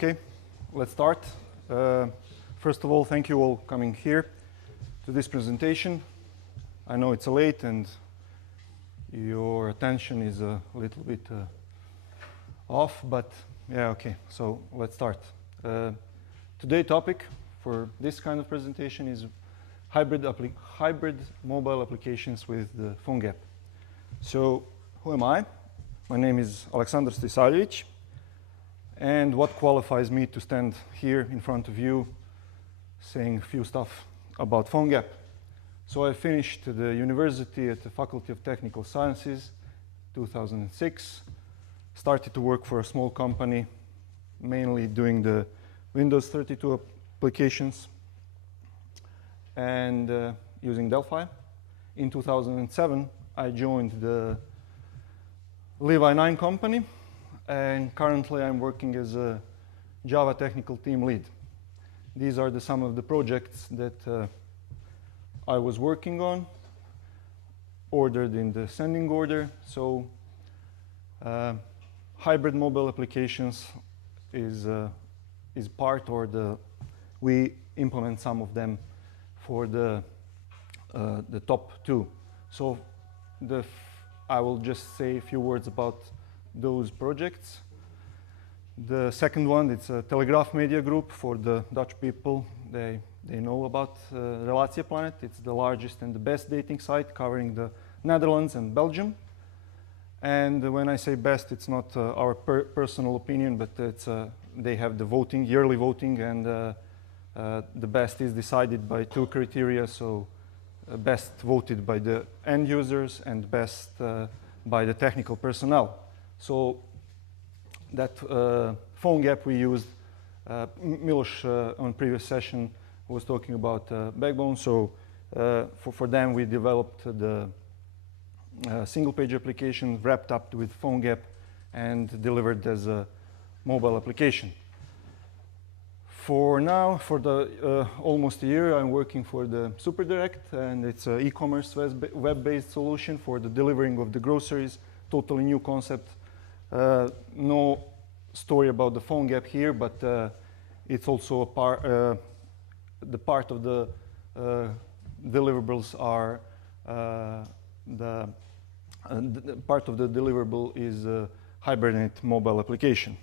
Okay, let's start. First of all, thank you all coming here to this presentation. I know it's late and your attention is a little bit off, but yeah, okay, so let's start. Today's topic for this kind of presentation is hybrid mobile applications with the Phonegap. So, who am I? My name is Aleksandar Stoisavljevic, and what qualifies me to stand here in front of you saying a few stuff about Phonegap. So I finished the university at the Faculty of Technical Sciences 2006, started to work for a small company, mainly doing the Windows 32 applications and using Delphi. In 2007, I joined the Levi 9 company, and currently I'm working as a Java technical team lead. These are some of the projects that I was working on, ordered in the sending order. So hybrid mobile applications is part, or we implement some of them for the top two. So I will just say a few words about those projects. The second one, it's a Telegraph Media Group. For the Dutch people, they know about Relatie Planet. It's the largest and the best dating site covering the Netherlands and Belgium. And when I say best, it's not our personal opinion, but it's they have the voting, yearly voting, and the best is decided by two criteria. So best voted by the end users and best by the technical personnel. So that Phonegap we used, Milos on previous session was talking about Backbone. So for them we developed the single page application wrapped up with Phonegap and delivered as a mobile application. For now, for the almost a year, I'm working for the SuperDirect, and it's an e-commerce web-based solution for the delivering of the groceries. Totally new concept. No story about the Phonegap here, but it's also a the part of the deliverables are the part of the deliverable is hybrid mobile application.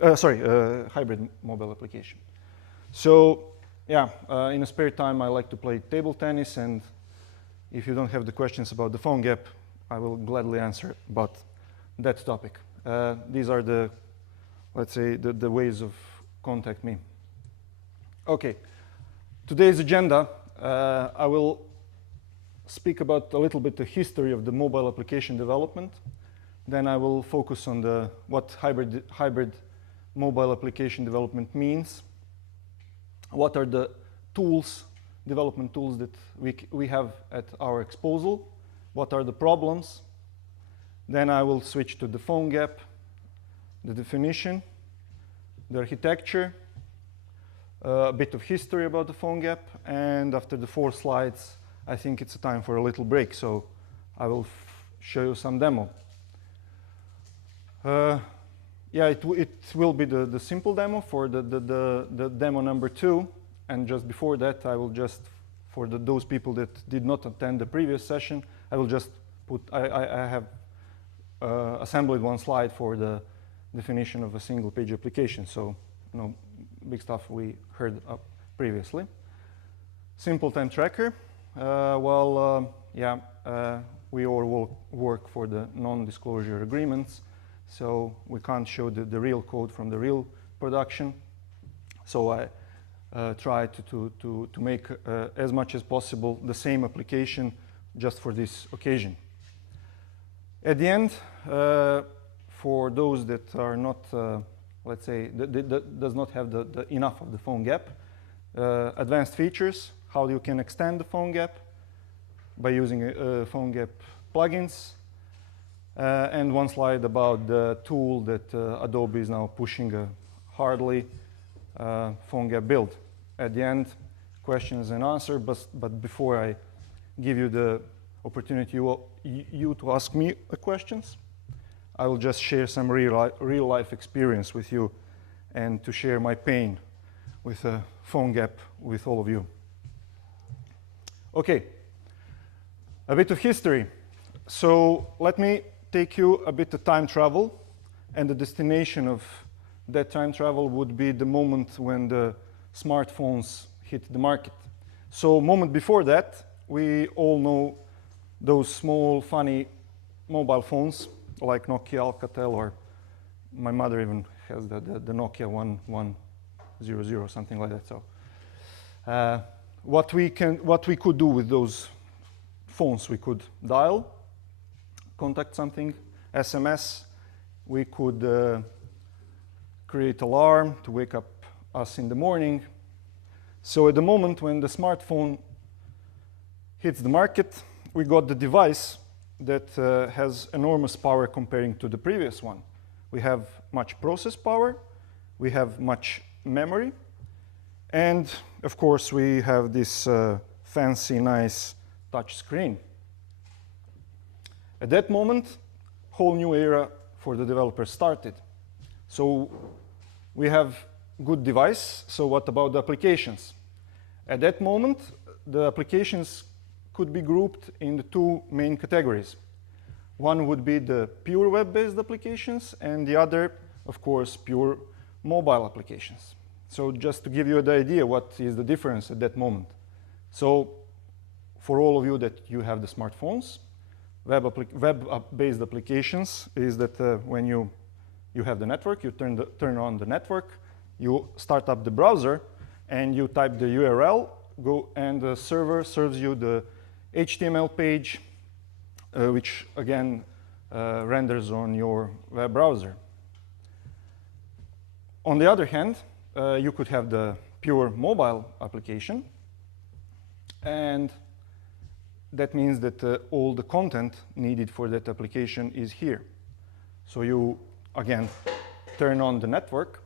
Hybrid mobile application. So yeah, in a spare time I like to play table tennis, and if you don't have the questions about the Phonegap, I will gladly answer about that topic. These are the, let's say, the ways of contact me. Okay, today's agenda, I will speak about a little bit the history of the mobile application development. Then I will focus on what hybrid mobile application development means. What are the tools, development tools that we have at our disposal? What are the problems? Then I will switch to the Phonegap, the definition, the architecture, a bit of history about the Phonegap, and after the 4 slides, I think it's time for a little break, so I will show you some demo. Yeah, it will be the simple demo for the demo number 2, and just before that, I will just, for those people that did not attend the previous session, I will just put, I have assembled one slide for the definition of a single page application, so no big stuff we heard previously. Simple time tracker. We all work for the non-disclosure agreements, so we can't show the real code from the real production. So I try to make as much as possible the same application just for this occasion. At the end, for those that are not, let's say, that does not have enough of the Phonegap, advanced features, how you can extend the Phonegap by using Phonegap plugins, and one slide about the tool that Adobe is now pushing hardly, Phonegap build. At the end, questions and answers, but before I give you the opportunity you to ask me questions, I will just share some real life experience with you and to share my pain with Phonegap with all of you. Okay, a bit of history. So let me take you a bit of time travel, and the destination of that time travel would be the moment when the smartphones hit the market. So moment before that, we all know those small, funny mobile phones like Nokia, Alcatel, or my mother even has the Nokia 1100, something like that. So what we could do with those phones, we could dial, contact something, SMS, we could create alarm to wake up us in the morning. So at the moment when the smartphone hits the market, we got the device that has enormous power comparing to the previous one. We have much process power, we have much memory, and of course we have this fancy, nice touch screen. At that moment, whole new era for the developers started. So we have good device, so what about the applications? At that moment, the applications could be grouped in the two main categories. One would be the pure web-based applications, and the other, of course, pure mobile applications. So just to give you the idea what is the difference at that moment. So for all of you that you have the smartphones, web-based applications is that when you have the network, you turn on the network, you start up the browser, and you type the URL, and the server serves you the HTML page, which again renders on your web browser. On the other hand, you could have the pure mobile application, and that means that all the content needed for that application is here. So you, again, turn on the network,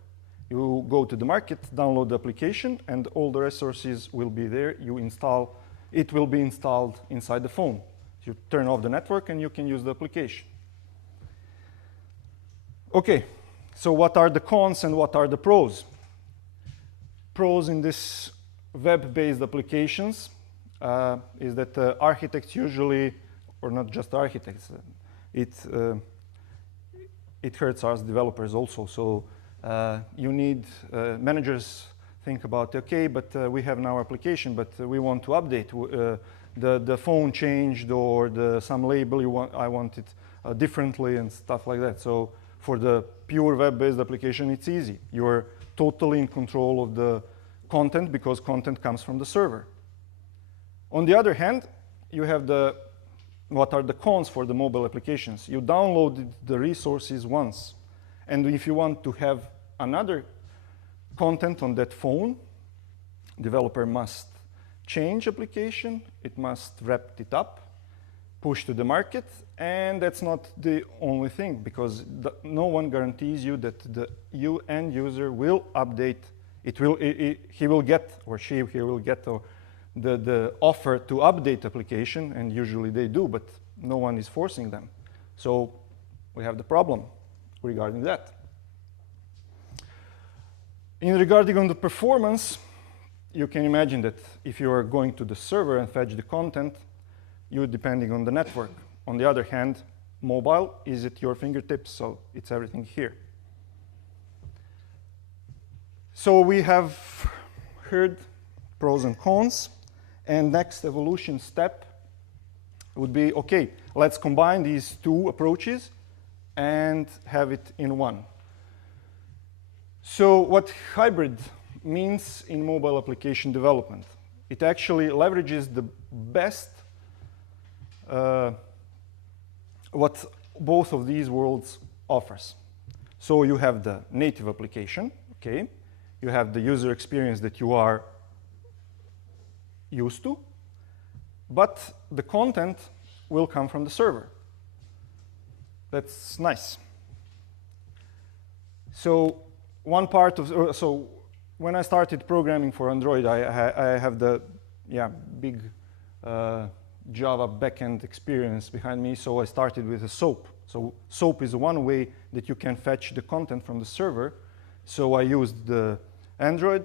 you go to the market, download the application, and all the resources will be there. You install, it will be installed inside the phone. You turn off the network and you can use the application. Okay, so what are the cons and what are the pros? Pros in this web-based applications is that architects usually, or not just architects, it hurts us developers also. So you need managers think about, okay, but we have now application, but we want to update. The phone changed, or some label I want it differently and stuff like that. So for the pure web-based application, it's easy. You're totally in control of the content because content comes from the server. On the other hand, you have what are the cons for the mobile applications. You downloaded the resources once, and if you want to have another content on that phone, developer must change application, it must wrap it up, push to the market, and that's not the only thing, because no one guarantees you that the end user will update. He will get, or he will get the offer to update application, and usually they do, but no one is forcing them. So we have the problem regarding that. Regarding on the performance, you can imagine that if you are going to the server and fetch the content, you're depending on the network. On the other hand, mobile is at your fingertips, so it's everything here. So we have heard pros and cons, and next evolution step would be, okay, let's combine these two approaches and have it in one. So what hybrid means in mobile application development, it actually leverages the best what both of these worlds offers. So you have the native application, okay? You have the user experience that you are used to, but the content will come from the server. That's nice. So one part of, so when I started programming for Android, I have the big Java backend experience behind me, so I started with a SOAP. So SOAP is one way that you can fetch the content from the server. So I used the Android.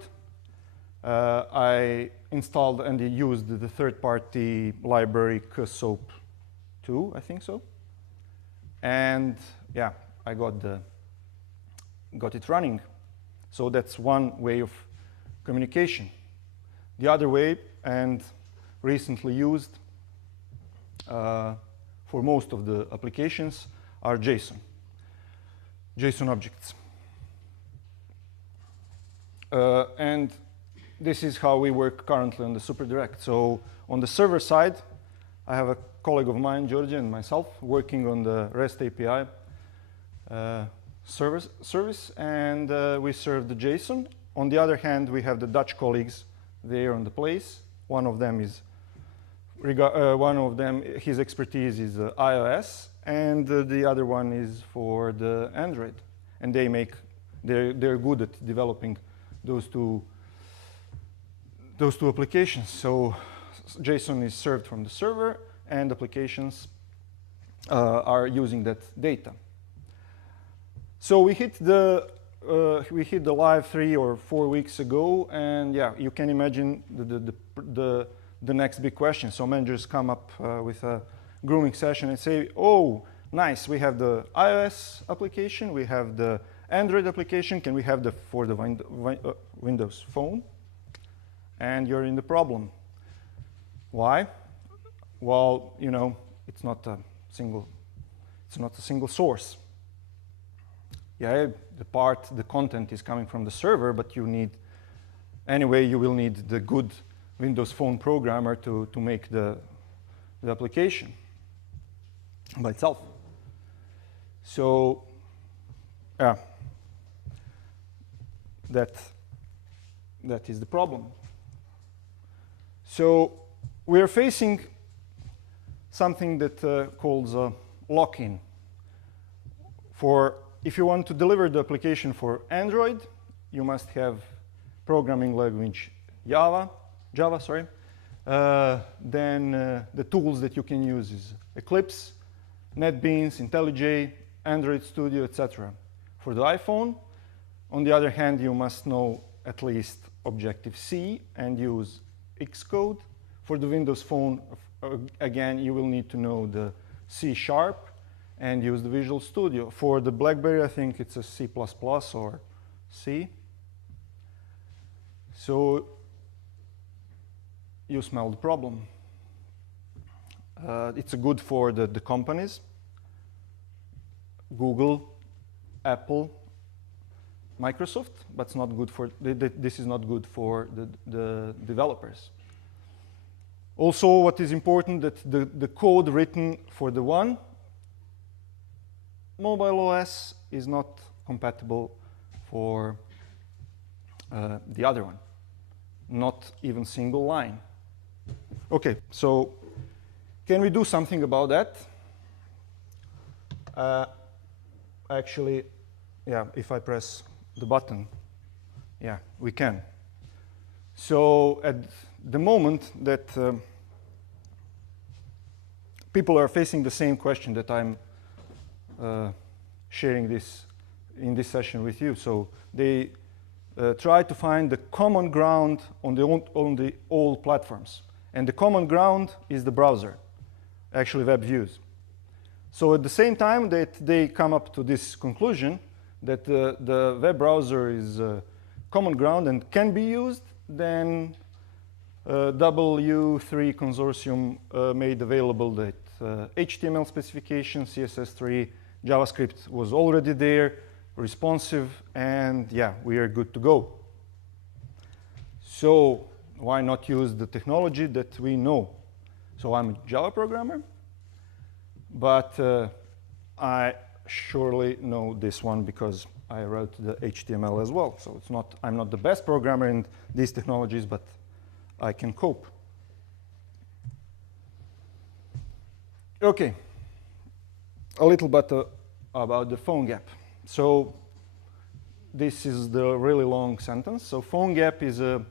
I installed and used the third-party library KSOAP2, I think so. And yeah, I got it running. So that's one way of communication. The other way, and recently used for most of the applications, are JSON objects. And this is how we work currently on the SuperDirect. So on the server side, I have a colleague of mine, Georgia, and myself, working on the REST API service, and we serve the JSON. On the other hand, we have the Dutch colleagues there on the place. One of them, his expertise is iOS, and the other one is for the Android. And they're good at developing those two applications. So JSON is served from the server, and applications are using that data. So we hit the live 3 or 4 weeks ago, and yeah, you can imagine the next big question. So managers come up with a grooming session and say, oh, nice, we have the iOS application, we have the Android application, can we have the for the Windows Phone? And you're in the problem. Why? Well, you know, it's not a single source. Yeah, the content is coming from the server, but you will need the good Windows Phone programmer to make the application by itself. So, yeah, that is the problem. So we are facing something that calls lock-in. If you want to deliver the application for Android, you must have programming language Java. Then the tools that you can use is Eclipse, NetBeans, IntelliJ, Android Studio, etc. For the iPhone, on the other hand, you must know at least Objective-C and use Xcode. For the Windows Phone, again, you will need to know the C# and use the Visual Studio. For the BlackBerry, I think it's a C++ or C. So you smell the problem. It's good for the companies, Google, Apple, Microsoft, but it's not good for this is not good for the developers. Also, what is important that the code written for the one mobile OS is not compatible for the other one. Not even single line. Okay, so can we do something about that? Actually, yeah, if I press the button, yeah, we can. So at the moment that people are facing the same question that I'm sharing this in this session with you. So they try to find the common ground on the all platforms. And the common ground is the browser, actually web views. So at the same time that they come up to this conclusion that the web browser is common ground and can be used, then W3 consortium made available that HTML specification, CSS3, JavaScript was already there, responsive, and yeah, we are good to go. So why not use the technology that we know? So I'm a Java programmer, but I surely know this one because I wrote the HTML as well. So I'm not the best programmer in these technologies, but I can cope. Okay, a little bit about the Phonegap. So this is the really long sentence. So Phonegap is a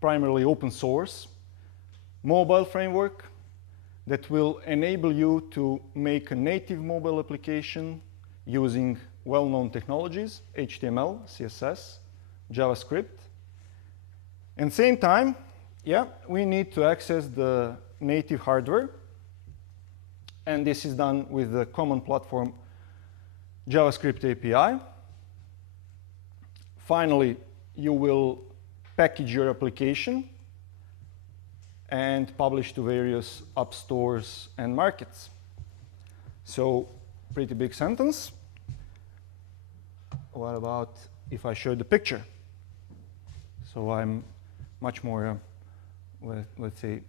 primarily open source mobile framework that will enable you to make a native mobile application using well-known technologies, HTML, CSS, JavaScript. And same time, yeah, we need to access the native hardware. And this is done with the common platform JavaScript API. Finally, you will package your application and publish to various app stores and markets. So, pretty big sentence. What about if I show the picture? So I'm much more, let's say,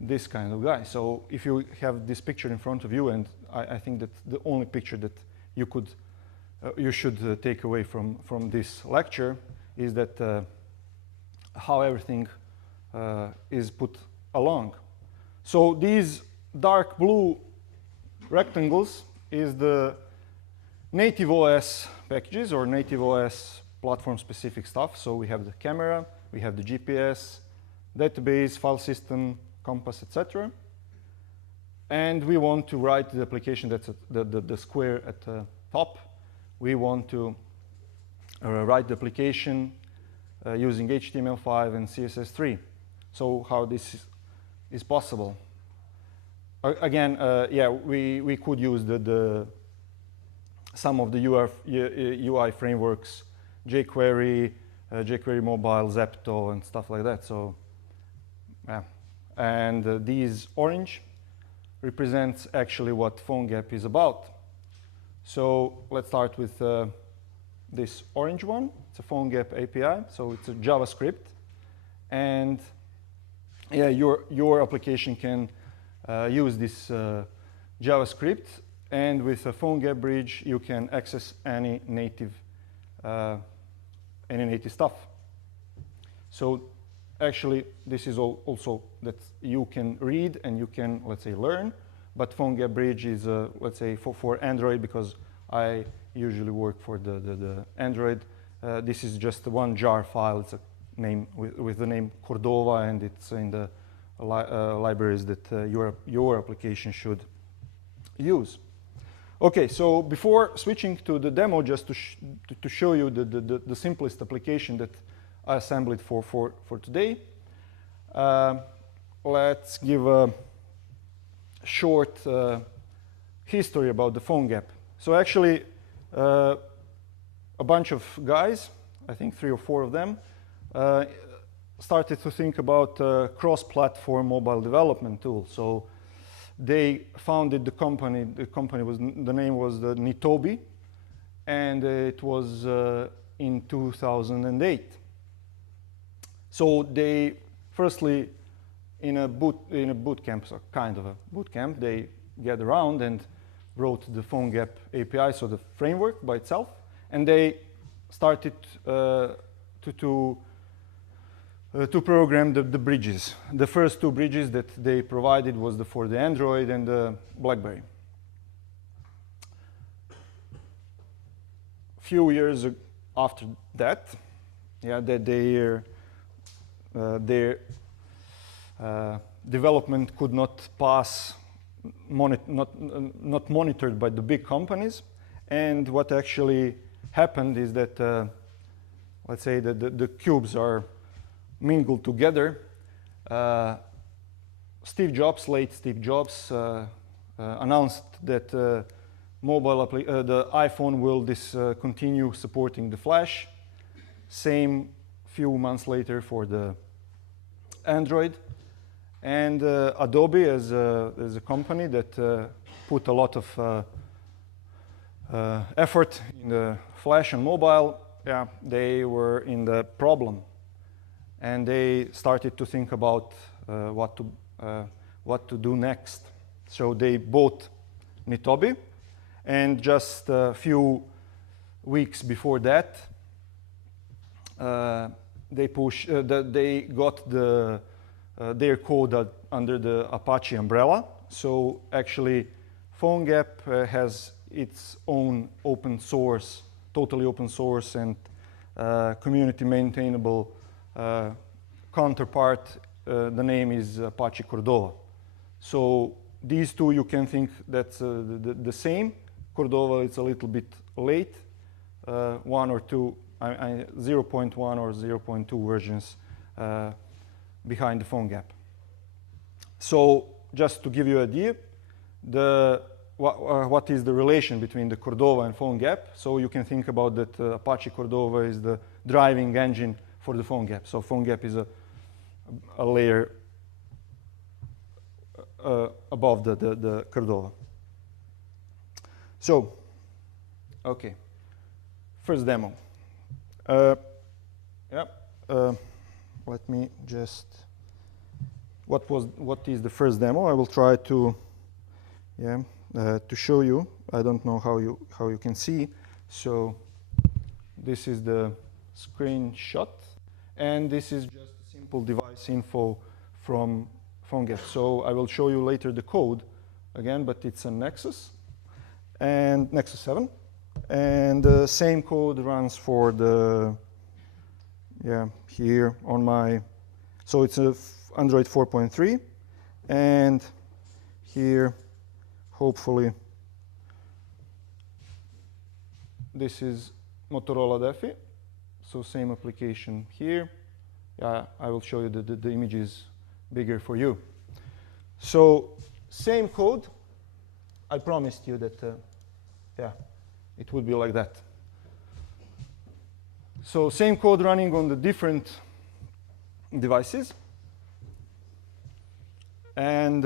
this kind of guy. So if you have this picture in front of you, and I think that the only picture that you could, you should take away from this lecture is that how everything is put along. So these dark blue rectangles is the native OS packages or native OS platform-specific stuff. So we have the camera, we have the GPS, database, file system, compass, etc. And we want to write the application that's at the square at the top. We want to write the application using HTML5 and CSS3. So how this is possible? Again, yeah, we could use some of the UI frameworks, jQuery, jQuery Mobile, Zepto, and stuff like that. So, yeah. And these orange represents actually what Phonegap is about. So let's start with this orange one. It's a Phonegap API, so it's a JavaScript. And yeah, your application can use this JavaScript, and with a Phonegap bridge, you can access any native stuff. So actually, this is also that you can read and you can, let's say, learn. But Phonegap bridge is, let's say, for Android, because I usually work for the Android. This is just one jar file. It's a name with the name Cordova, and it's in the libraries that your application should use. Okay, so before switching to the demo, just to show you the simplest application that I assembled for today, let's give a short history about the Phonegap. So actually, a bunch of guys, I think 3 or 4 of them, started to think about cross-platform mobile development tool. So they founded the company. The name was Nitobi, and it was in 2008. So they firstly, in a boot camp, so kind of a boot camp, they get around and wrote the Phonegap API, so the framework by itself, and they started to program the bridges. The first 2 bridges that they provided was for the Android and the BlackBerry. A few years after that, yeah, their development could not pass, not monitored by the big companies. And what actually happened is that, let's say that the cubes are mingled together. Late Steve Jobs, announced that the iPhone will discontinue supporting the Flash. Same few months later for the Android. And Adobe, as a company that put a lot of effort in the Flash and mobile, yeah, they were in the problem. And they started to think about what to do next. So they bought Nitobi, and just a few weeks before that, they got their code under the Apache umbrella. So actually, Phonegap has its own open source, totally open source, and community maintainable counterpart. The name is Apache Cordova. So these two, you can think that's the same, Cordova is a little bit late, 1 or 2, 0.1 or 0.2 versions behind the Phonegap. So just to give you an idea, what is the relation between the Cordova and Phonegap? So you can think about that Apache Cordova is the driving engine for the Phonegap. So Phonegap is a layer above the Cordova. So, okay, first demo. Let me just. What is the first demo? I will try to, to show you. I don't know how you can see. So, this is the screenshot, and this is just a simple device info from Phonegap. So I will show you later the code again, but it's a Nexus and Nexus 7, and the same code runs for the here on my. So it's a Android 4.3, and here, hopefully, this is Motorola Defi. So same application here. I will show you the image is bigger for you. So same code. I promised you that, it would be like that. So same code running on the different devices. And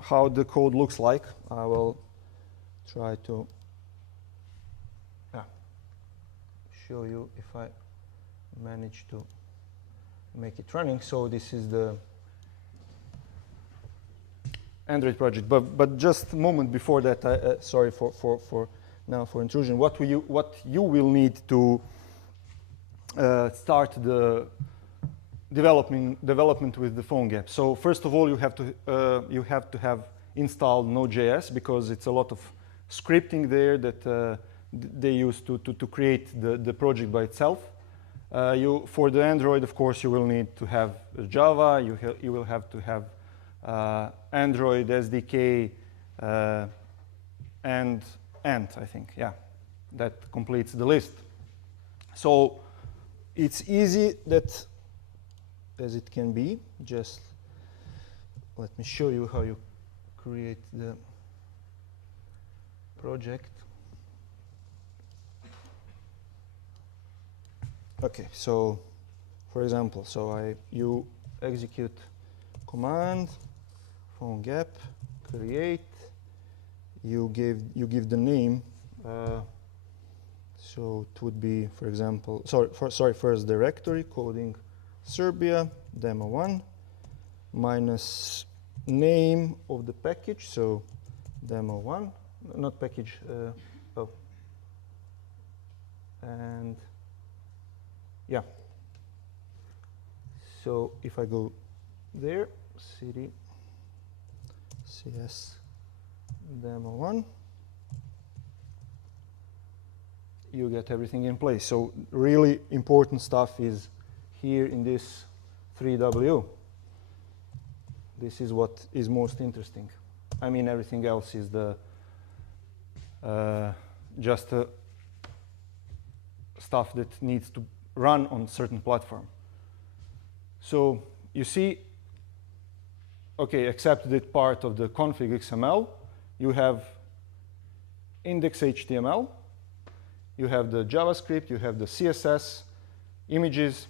how the code looks like, I will try to show you if I manage to make it running. So this is the Android project. But just a moment before that, sorry for intrusion. What you will need to start the development with the Phonegap. So first of all, you have to have installed Node.js, because it's a lot of scripting there that they use to create the project by itself. For the Android, of course, you will need to have Java. You will have to have Android SDK and Ant, I think. Yeah, that completes the list. So it's easy that as it can be. Just let me show you how you create the project. Okay, so for example, you execute command Phonegap create. You give the name. So it would be, for example, first directory coding Serbia demo1 minus name of the package. So demo1, not package. And yeah. So if I go there, cd cs demo1, you get everything in place. So really important stuff is here in this 3W. This is what is most interesting. I mean, everything else is the just stuff that needs to run on certain platform. So you see, okay, except that part of the config XML, you have index.html, you have the JavaScript, you have the CSS, images.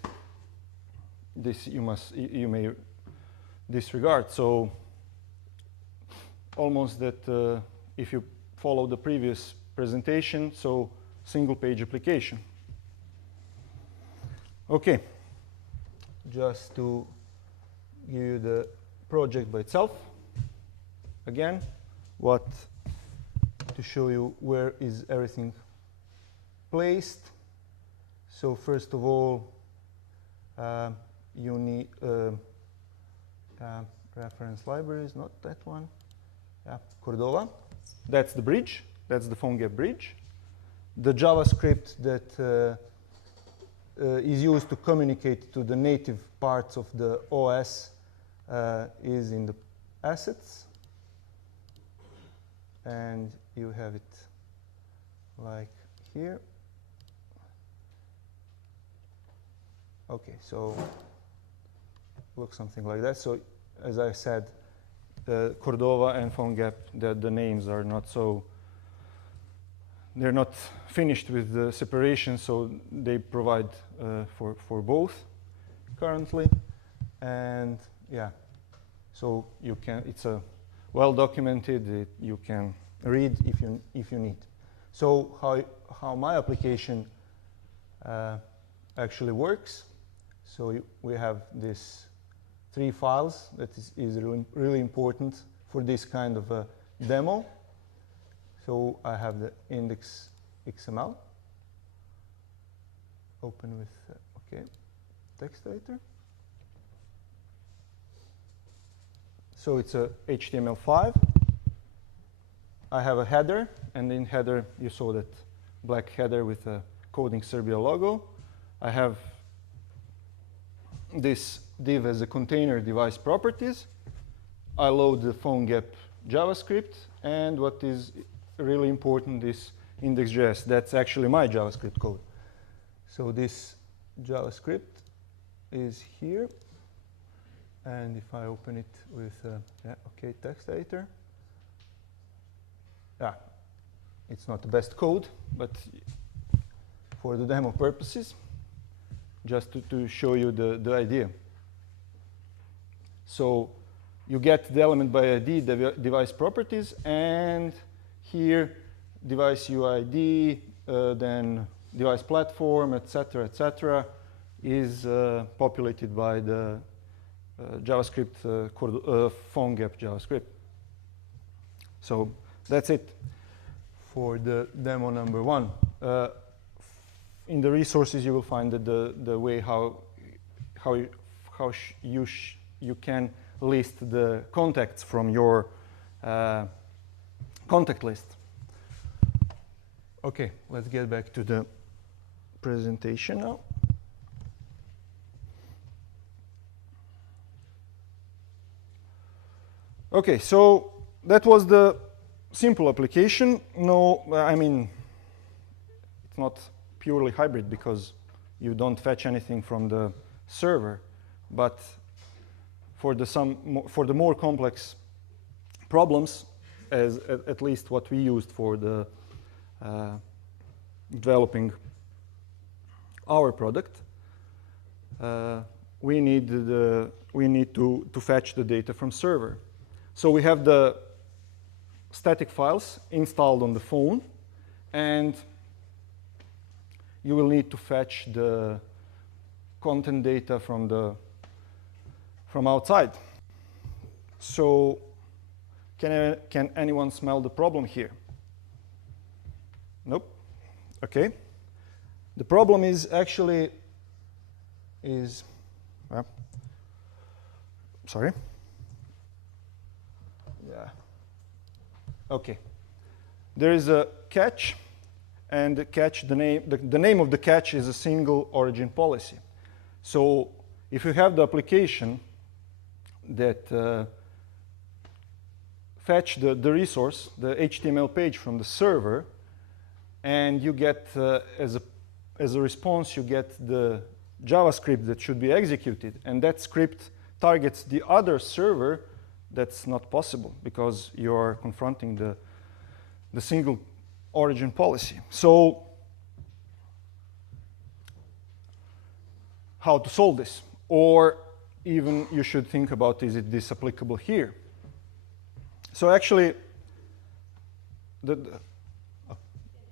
This you may disregard. So almost that if you follow the previous presentation, so single page application. Okay, just to give you the project by itself. Again, to show you where is everything placed. So first of all, you need reference libraries, not that one. Yeah, Cordova. That's the bridge. That's the Phonegap bridge. The JavaScript that is used to communicate to the native parts of the OS is in the assets. And you have it like here. Okay, so looks something like that. So as I said, Cordova and Phonegap, the names are not so, they're not finished with the separation, so they provide for both currently. And yeah, so you can, it's a well documented, you can read if you need. So how my application actually works. So we have these 3 files that is really important for this kind of a demo. So I have the index XML. Open with, okay, text editor. So it's a HTML5. I have a header, and in header you saw that black header with a Coding Serbia logo. I have this div as a container device properties. I load the Phonegap JavaScript, and what is really important is index.js. That's actually my JavaScript code. So this JavaScript is here, and if I open it with okay, text editor, yeah, it's not the best code, but for the demo purposes, just to show you the idea. So you get the element by ID, the device properties, and here device UID, then device platform, etc., is populated by the JavaScript, Phonegap JavaScript. So that's it for the demo number 1. In the resources, you will find that the way how you can list the contacts from your contact list. Okay, let's get back to the presentation now. Okay, so that was the simple application. No, I mean, it's not purely hybrid because you don't fetch anything from the server, but for the more complex problems, as at least what we used for the developing our product, we need to fetch the data from server. So we have the static files installed on the phone, and you will need to fetch the content data from outside. So can anyone smell the problem here? Nope. Okay. The problem is actually sorry. Yeah. Okay. There is a catch, and the catch, the name of the catch is a single origin policy. So if you have the application that fetch the resource, the HTML page from the server, and you get as a response you get the JavaScript that should be executed, and that script targets the other server, that's not possible because you're confronting the single origin policy. So how to solve this? Or even you should think about, is this applicable here? So actually,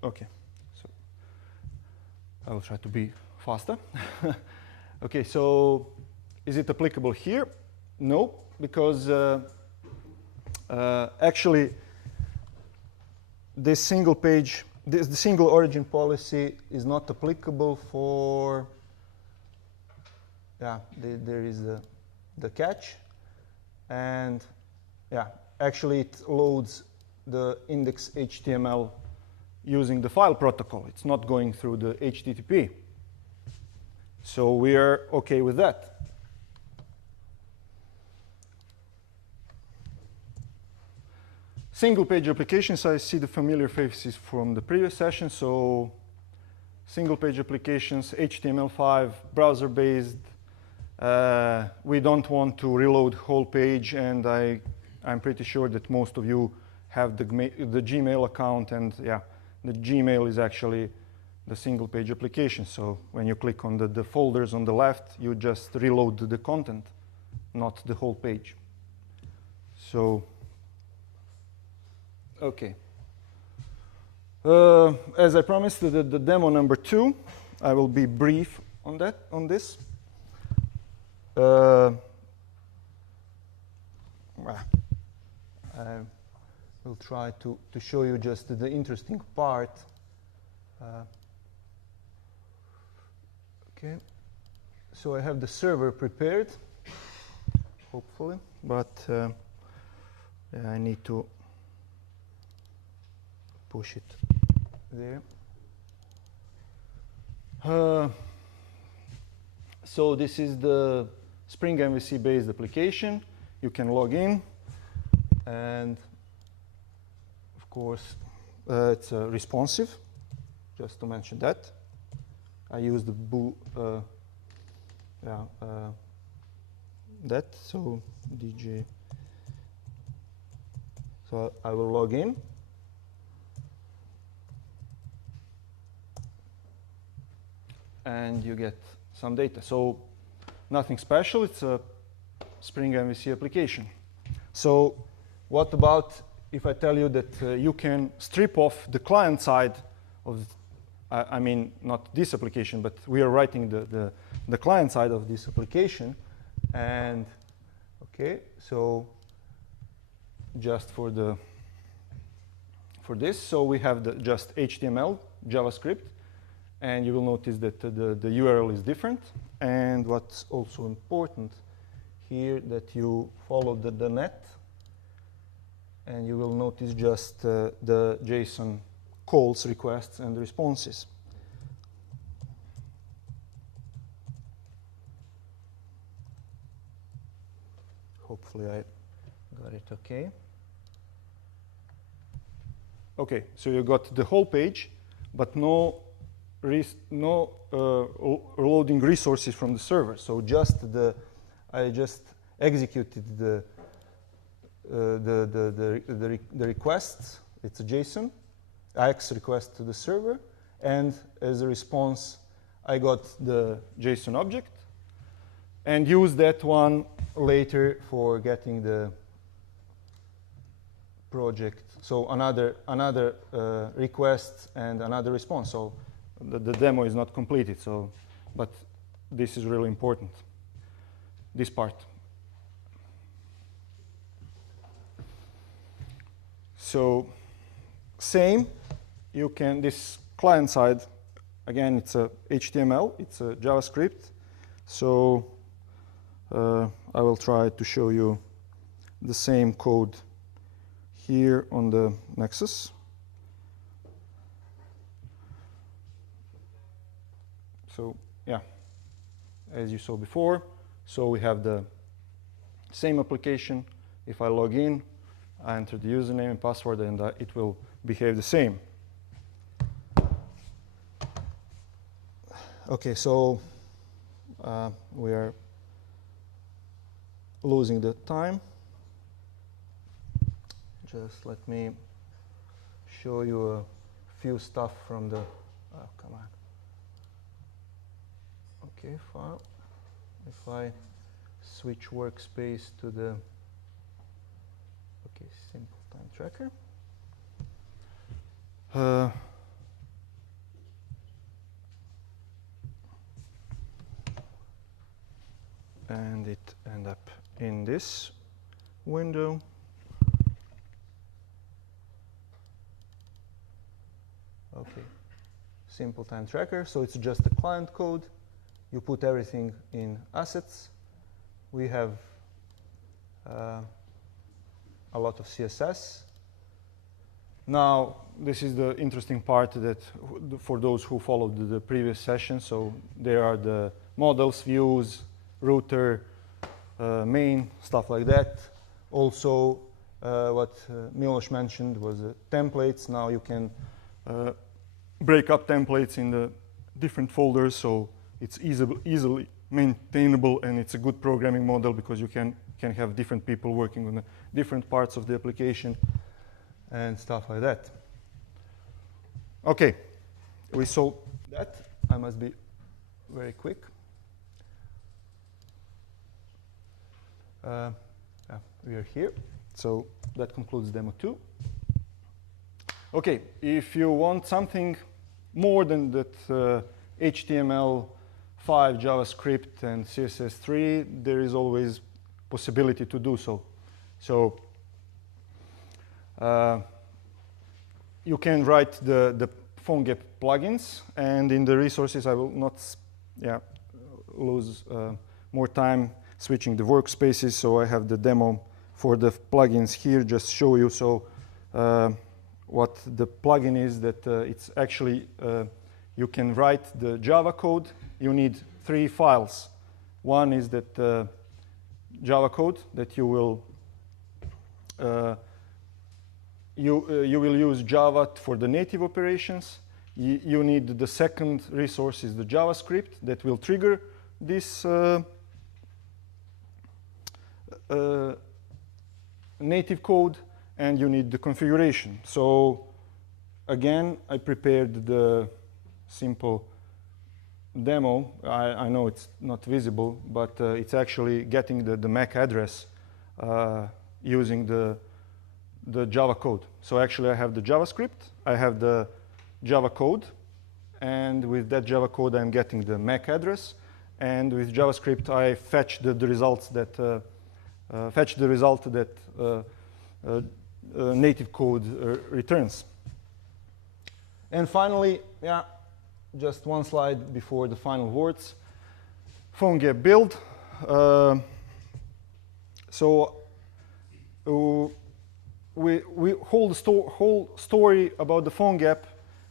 okay, so I will try to be faster. Okay, so is it applicable here? No, because actually this single page, the single origin policy is not applicable for, yeah, there is the catch, and yeah, actually it loads the index HTML using the file protocol. It's not going through the HTTP. So we are okay with that. Single-page applications, I see the familiar faces from the previous session. So single-page applications, HTML5, browser-based. We don't want to reload whole page, and I'm pretty sure that most of you have the Gmail account, and yeah, the Gmail is actually the single-page application. So when you click on the folders on the left, you just reload the content, not the whole page. So, okay. As I promised, the demo number 2, I will be brief on this. I will try to show you just the interesting part. Okay, so I have the server prepared, hopefully, but yeah, I need to push it there. So this is the Spring MVC based application. You can log in, and of course it's responsive, just to mention that. I use the that, so DJ. So I will log in. And you get some data. So nothing special, it's a Spring MVC application. So what about if I tell you that you can strip off the client side of, I mean, not this application, but we are writing the client side of this application. And okay, so just for this, so we have just HTML, JavaScript, and you will notice that the URL is different. And what's also important here, that you follow the net, and you will notice just the JSON calls, requests, and responses. Hopefully I got it okay. Okay, so you got the whole page, but no loading resources from the server. So just I just executed the requests. It's a JSON, AX request to the server, and as a response, I got the JSON object, and use that one later for getting the project. So another request and another response. So the demo is not completed. So, but this is really important. This part. So same, you can, this client side, again, it's a HTML, it's a JavaScript. So I will try to show you the same code here on the Nexus. So yeah, as you saw before, so we have the same application. If I log in, I enter the username and password, and it will behave the same. Okay, so we are losing the time. Just let me show you a few stuff from the, oh, come on. Okay, file. If I switch workspace to the, okay, simple time tracker. And it end up in this window. Okay, simple time tracker. So it's just the client code. You put everything in assets. We have a lot of CSS. Now, this is the interesting part that for those who followed the previous session. So there are the models, views, router, main, stuff like that. Also, what Milos mentioned was templates. Now you can break up templates in the different folders, so it's easily maintainable, and it's a good programming model because you can have different people working on the different parts of the application and stuff like that. Okay, we saw that. I must be very quick. We are here. So that concludes demo 2. Okay, if you want something more than that HTML5, JavaScript, and CSS3, there is always possibility to do so. So you can write the Phonegap plugins, and in the resources I will not lose more time switching the workspaces, so I have the demo for the plugins here, just show you. So what the plugin is, that it's actually, you can write the Java code. You need 3 files. One is that Java code that you will you will use Java for the native operations. You need the second resource is the JavaScript that will trigger this native code, and you need the configuration. So again, I prepared the simple demo. I know it's not visible, but it's actually getting the MAC address using the Java code. So actually I have the JavaScript, I have the Java code, and with that Java code I'm getting the MAC address, and with JavaScript I fetch the results that native code returns. And finally, just one slide before the final words. Phonegap build. We whole story about the Phonegap.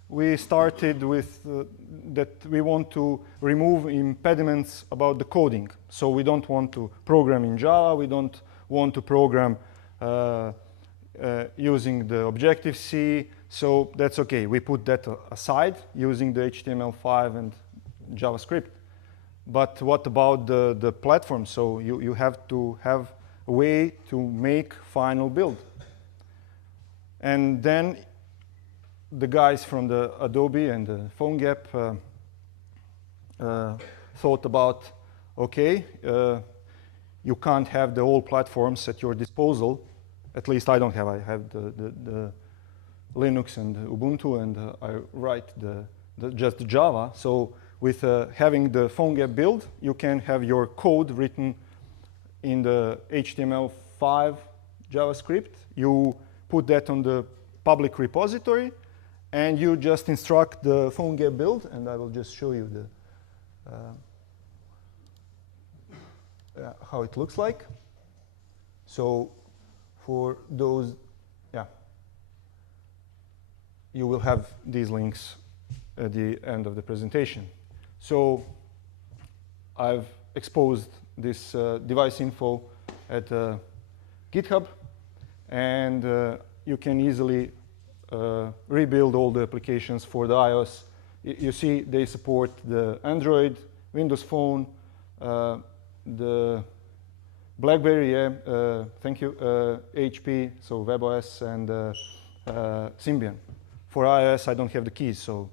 We started with that we want to remove impediments about the coding. So we don't want to program in Java. We don't want to program using the Objective-C. So that's okay. We put that aside using the HTML5 and JavaScript. But what about the platform? So you have to have a way to make final build. And then the guys from the Adobe and the Phonegap thought about, okay, you can't have the whole platforms at your disposal. At least I don't have. I have the Linux and Ubuntu, and I write just Java. So with having the Phonegap build, you can have your code written in the HTML5 JavaScript. You put that on the public repository, and you just instruct the Phonegap build, and I will just show you how it looks like. So for those, you will have these links at the end of the presentation. So I've exposed this device info at GitHub, and you can easily rebuild all the applications for the iOS. You see they support the Android, Windows Phone, the BlackBerry, thank you, HP, so WebOS, and Symbian. For iOS, I don't have the keys, so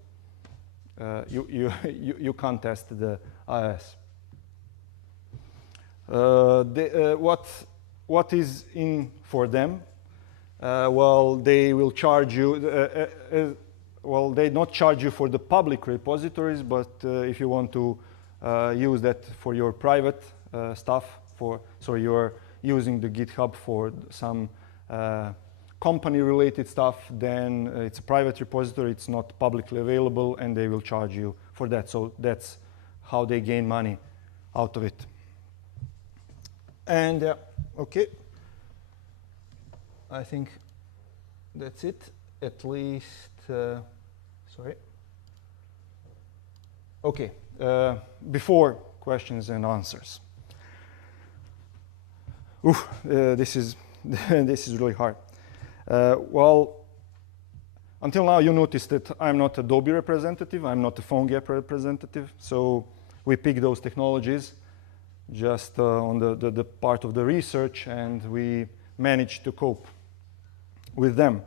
you can't test the iOS. What is in for them? Well, they will charge you. Well, they not charge you for the public repositories, but if you want to use that for your private stuff, so you're using the GitHub for some company-related stuff, then it's a private repository. It's not publicly available, and they will charge you for that. So that's how they gain money out of it. And okay, I think that's it. At least, sorry. Okay, before questions and answers. This is this is really hard. Well, until now you noticed that I'm not Adobe representative, I'm not a Phonegap representative, so we pick those technologies just on the part of the research, and we manage to cope with them.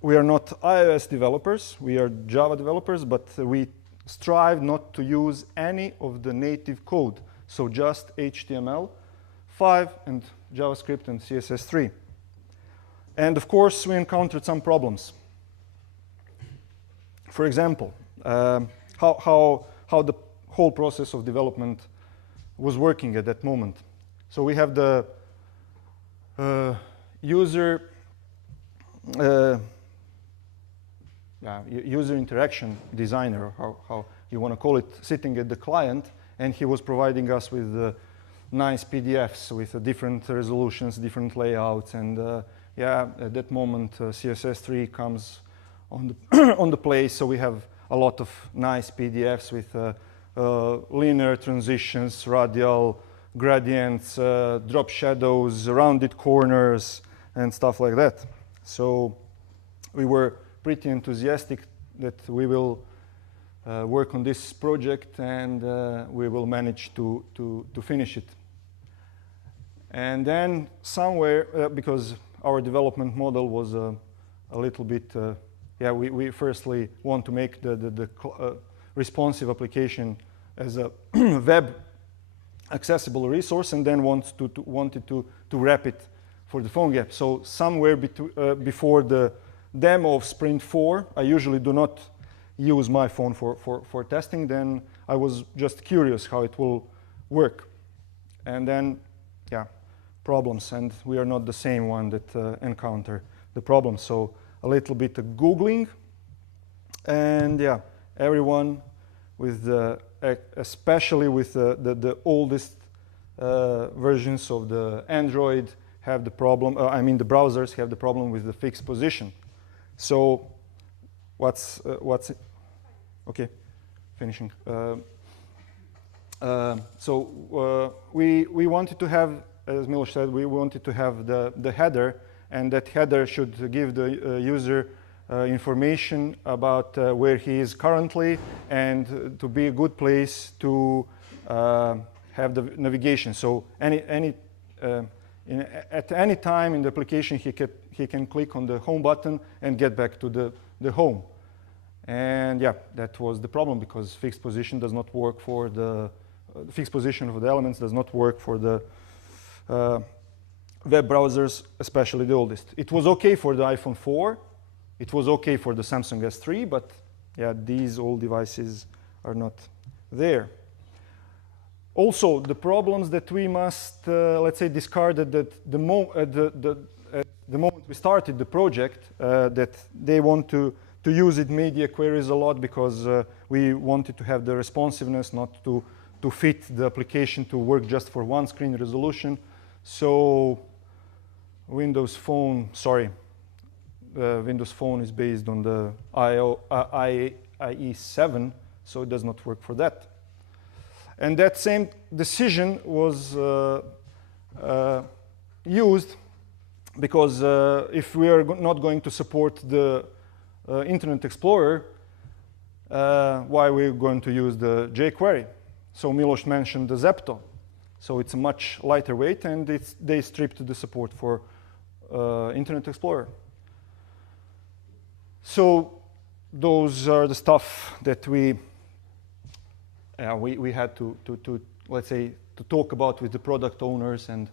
We are not iOS developers, we are Java developers, but we strive not to use any of the native code, so just HTML5 and JavaScript and CSS3. And of course, we encountered some problems. For example, how the whole process of development was working at that moment. So we have the user interaction designer, or how you want to call it, sitting at the client, and he was providing us with nice PDFs with different resolutions, different layouts, and yeah, at that moment CSS3 comes on the on the place, so we have a lot of nice PDFs with linear transitions, radial gradients, drop shadows, rounded corners, and stuff like that. So we were pretty enthusiastic that we will work on this project, and we will manage to finish it. And then somewhere, because our development model was a little bit, yeah, we firstly want to make the responsive application as a web accessible resource, and then wanted to wrap it for the Phonegap. So somewhere before the demo of Sprint 4, I usually do not use my phone for testing. Then I was just curious how it will work. And then, yeah, problems. And we are not the same one that encounter the problems. So a little bit of Googling. And yeah, everyone with the, especially with the oldest versions of the Android have the problem, I mean the browsers have the problem with the fixed position. So what's okay, finishing. So we wanted to have, as Miloš said, we wanted to have the header, and that header should give the user information about where he is currently, and to be a good place to have the navigation. So at any time in the application, he can click on the home button and get back to the home. And yeah, that was the problem, because fixed position does not work for the fixed position of the elements does not work for the web browsers, especially the oldest. It was okay for the iPhone 4. It was okay for the Samsung S3, but yeah, these old devices are not there. Also, the problems that we must, let's say, discarded at the moment we started the project, that they want to use it media queries a lot, because we wanted to have the responsiveness, not to fit the application to work just for one screen resolution. So Windows Phone is based on the IE7, so it does not work for that. And that same decision was used because if we are not going to support the Internet Explorer, why we're going to use the jQuery? So Miloš mentioned the Zepto. So it's a much lighter weight, and they stripped the support for Internet Explorer. So those are the stuff that we had to let's say, to talk about with the product owners, and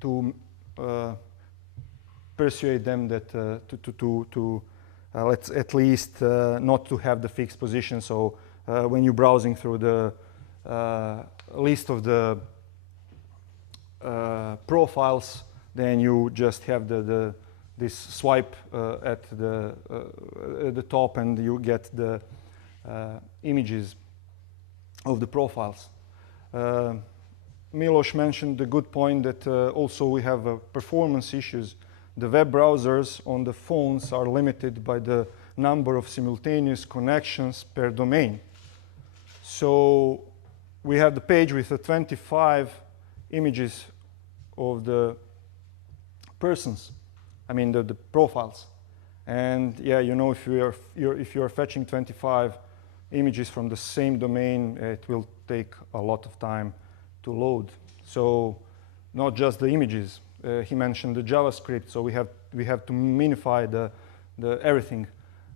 to persuade them that let's at least not to have the fixed position. So when you're browsing through the list of the profiles, then you just have this swipe at the top, and you get the images of the profiles. Miloš mentioned the good point that also we have performance issues. The web browsers on the phones are limited by the number of simultaneous connections per domain. So we have the page with the 25 images of the persons. I mean the profiles. And yeah, you know, if you're fetching 25 images from the same domain, it will take a lot of time to load. So not just the images. He mentioned the JavaScript, so we have to minify the everything.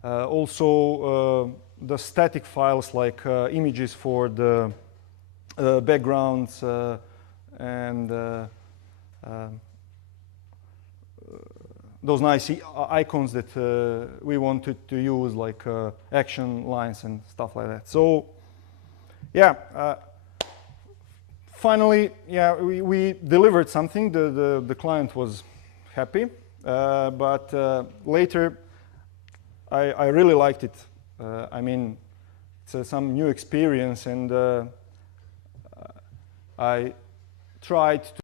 Also, the static files like images for the backgrounds and those nice icons that we wanted to use, like action lines and stuff like that. So, yeah. Finally, yeah, we delivered something. The client was happy, but later I really liked it. I mean, it's some new experience, and I tried to